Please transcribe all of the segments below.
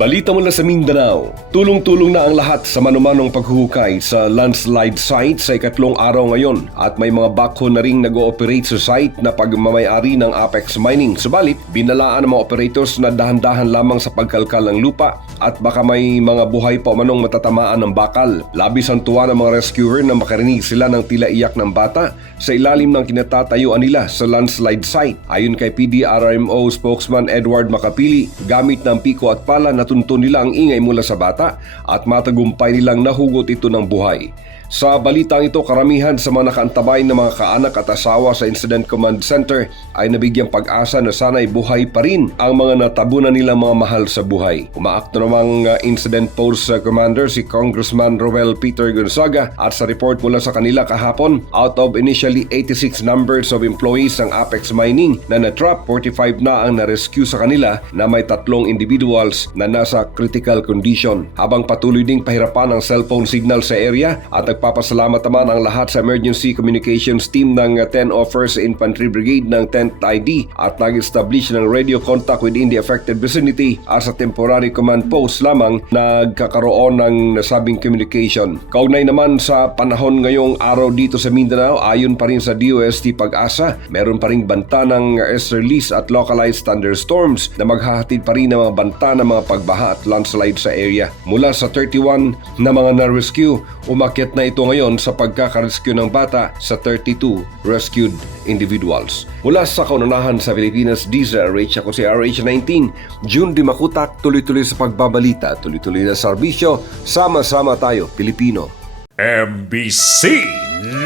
Balita mula sa Mindanao, tulong-tulong na ang lahat sa manumanong paghuhukay sa landslide site sa ikatlong araw ngayon at may mga bakho na ring nag-ooperate sa site na pagmamayari ng Apex Mining. Subalit, binalaan ng mga operators na dahan-dahan lamang sa pagkalkal ng lupa at baka may mga buhay pa manong matatamaan ng bakal. Labis ang tuwa ng mga rescuer na makarinig sila ng tila iyak ng bata sa ilalim ng kinatatayuan nila sa landslide site. Ayon kay PDRMO spokesman Edward Makapili, gamit ng piko at pala natunto nila ang ingay mula sa bata at matagumpay nilang nahugot ito ng buhay. Sa balitang ito, karamihan sa mga nakaantabay ng mga kaanak at asawa sa Incident Command Center ay nabigyang pag-asa na sana'y buhay pa rin ang mga natabunan nilang mga mahal sa buhay. Umaakto namang uh, Incident Post uh, Commander si Congressman Roel Peter Gonzaga at sa report mula sa kanila kahapon, out of initially 86 numbers of employees ng Apex Mining na natrap, 45 na ang na-rescue sa kanila na may tatlong individuals na nasa critical condition. Habang patuloy ding pahirapan ang cellphone signal sa area at nagpapasalamat naman ang lahat sa emergency communications team ng 10 Offers Infantry Brigade ng 10th ID at nag-establish ng radio contact within the affected vicinity as a temporary command post lamang nagkakaroon ng nasabing communication. Kaugnay naman sa panahon ngayong araw dito sa Mindanao, ayon pa rin sa DOST Pag-asa, meron pa rin banta ng easterlies at localized thunderstorms na maghahatid pa rin ng mga banta ng mga pagbaha at landslide sa area. Mula sa 31 na mga na-rescue, umakyat na ito ngayon sa pagkakarescue ng bata sa 32 rescued individuals. Mula sa kaunahan sa Pilipinas, DZRH ako si RH19, June Di Makutak, tuloy-tuloy sa pagbabalita, tuloy-tuloy na serbisyo, sama-sama tayo, Pilipino. MBC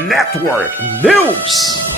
Network News.